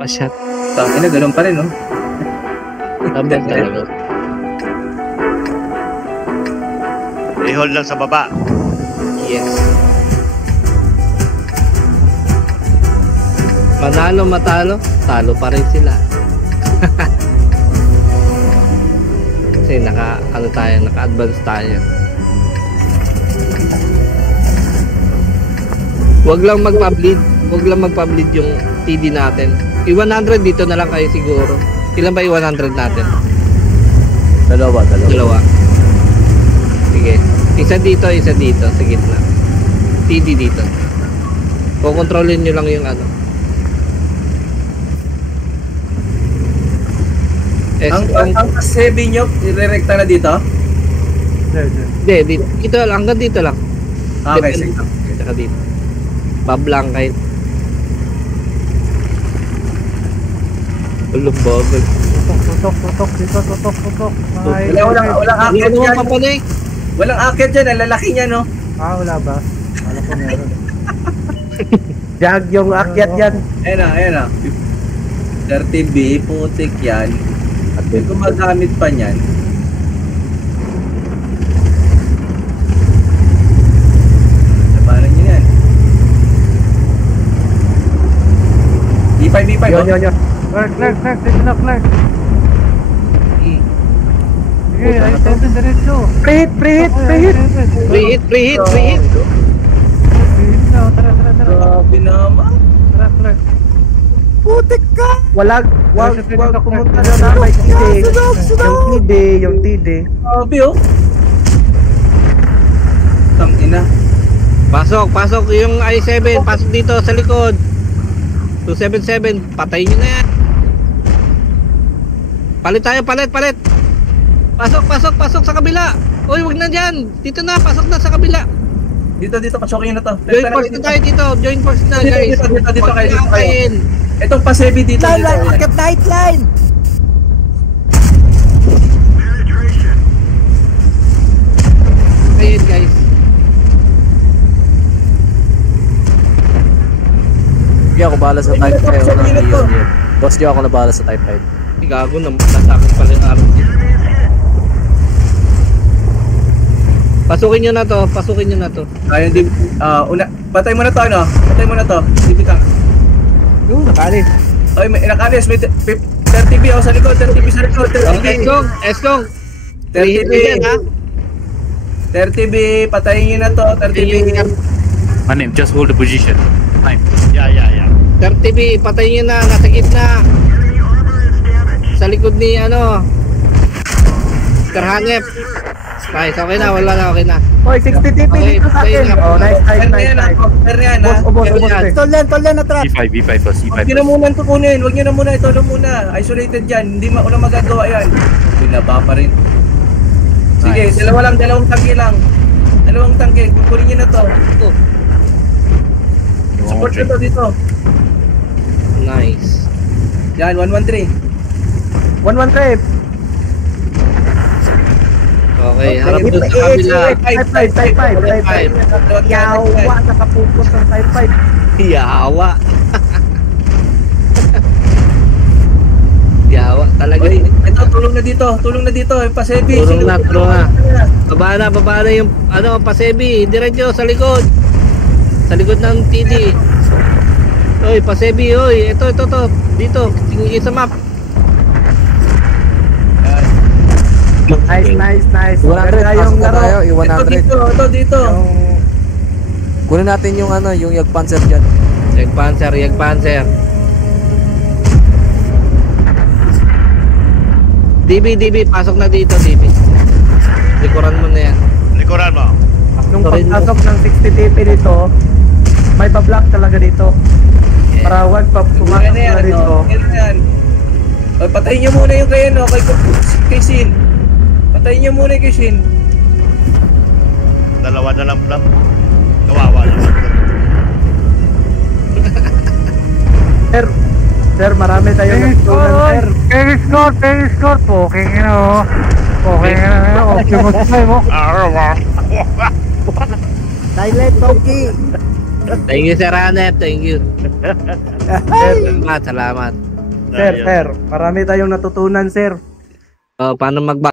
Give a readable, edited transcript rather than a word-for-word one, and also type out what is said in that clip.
Pa-shot. Tangina, ganun pa rin, no? Number talaga. I-hold lang sa baba. Yes. Manalo, matalo, talo pa rin sila. Kasi naka-advance tayo. Wag lang magpa-bleed yung TD natin. I-100 dito na lang kayo siguro. Ilan ba i-100 natin? Dalawa. Sige. Isa dito sa gitna. TD dito. Kukontrolin nyo lang yung ano. Ang heavy nyo, irerekta na dito? Hindi, dito lang. Hanggang dito lang. Okay, sige. Tsaka dito. Bablang kayo. Ulong bubble. Tutok. Walang akit Ano yan. naman papanig? Walang akit yan, ang lalaki niya, no? Wala ba? Alam ko meron. Jag yung akyat yan. Ayan na. 30B, putik yan. At may gumagamit pa niyan. Labanan niyo yan. B5. Yun. Clark. Dito na, Clark. Sige, ay 7 diretso. Preheat. Preheat. Tara. Grabe naman. Tara, Clark. Putik ka! Wag pumunta na may TD. Yung TD. Grabe, oh. Tangina. Pasok yung I7. Pasok dito sa likod. 277. Patayin nyo na yan. Palit tayo. Pasok sa kabila. Uy, wag na dyan. Dito na, pasok na sa kabila. Dito, pasokin na to. Join force na tayo dito. Join force na, guys. Dito kayo. Kain. Itong pasebi dito. Akit line. Kain, guys. Hindi ako bahala sa type 5. Boss, di ako nabahala sa type 5. Gago na nasakit pala yung RPG. Pasukin nyo na to. Ayun, patay mo na to, ano? Hindi ka. Yung nakalis. Ay, may nakalis. May 30B ako sa likod. 30B sa likod. 30B. Eskong. 30B. 30B. Patayin nyo na to. 30B. Manim, just hold the position. Time. Yeah. 30B, patayin nyo na. Nasa gitna. Sa likod ni, Karhanep. Nice, okay na. Okay na. Oy, 60 TP dito sa akin. Oh, nice. Ubos. Tollen atras. E5 plus E5 Huwag nyo na muna ito kunin. Huwag nyo na muna ito. Isolated yan. Wala magagawa yan. Binaba pa rin. Sige, dalawang tangke lang. Kukunin nyo na to. Support nyo to dito. Nice. Yan, 113. 113. Okay, harap doon sa kabila. Type 5. Yawa, nakapupunta sa type 5. Yawa. Yawa talaga. Ito, tulong na dito. Pasebi. Tulong na. Baba na yung pasebi. Diretso sa likod. Sa likod ng TD. Oy, pasebi, oy. Ito. Dito, tingin sa map. Nice. 100 yung tayo, laro. Ito dito. Kunin natin yung yung Jagdpanzer dyan. Jagdpanzer. DB, pasok na dito, DB. Likuran mo na yan. Likuran mo. Nung pagpasok ng 60 TP dito, may pa-block talaga dito. Para wag pa pumasok na dito. Oy, patayin nyo muna yung kay Sin. Patayin nyo muna kay Sin. Dalawa na lang plum. Kawawa naman. Sir, marami tayo nagtunan, sir. Penny score po. Okay na. Optimus Prime mo. Silent Toki. Thank you, Sir Hanep. Thank you. Salamat, salamat. Sir, sir. Marami tayong natutunan, sir. Paano